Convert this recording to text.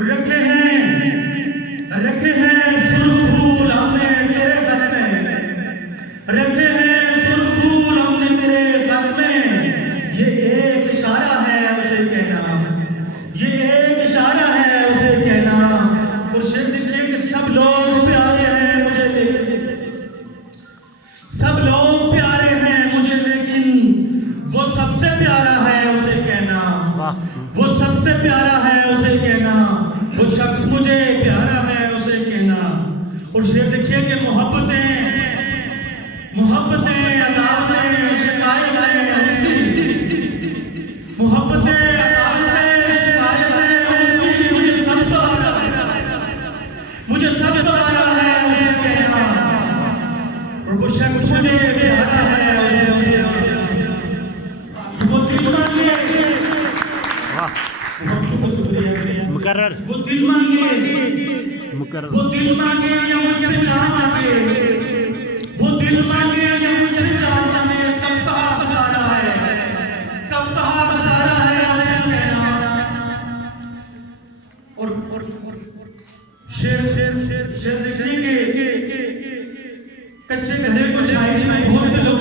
रखे हैं सुर्ख फूल हमने तेरे घर में, रखे हैं सुर्ख फूल हमने तेरे घर में। ये एक इशारा है उसे कहना, ये एक इशारा है उसे कहना। और शेर देखिए कि सब लोग प्यारे हैं मुझे, लेकिन सब लोग प्यारे हैं मुझे, लेकिन वो सबसे प्यारा है उसे कहना, वो सबसे प्यारा है उसे कहना, वो शख्स मुझे प्यारा है उसे कहना। और शेर देखिए कि मोहब्बतें अदावतें शिकायतें उसकी, मोहब्बतें अदावतें शिकायतें उसकी, मुझे सब गवारा है, मुझे सब गवारा है उसे कहना। और वो शख्स मुझे प्यारा है उसे कहना। वो दिल मांगे, मुकर्रर, वो दिल मांगे, मुकर्रर, वो दिल मांगे या मुझसे जान मांगे, वो दिल मांगे या मुझसे जान मांगे। कब कहा खसारा है, कब कहा खसारा है उसे कहना। और शेर देखने के कच्चे गधे को शायरी में बहुत से लोग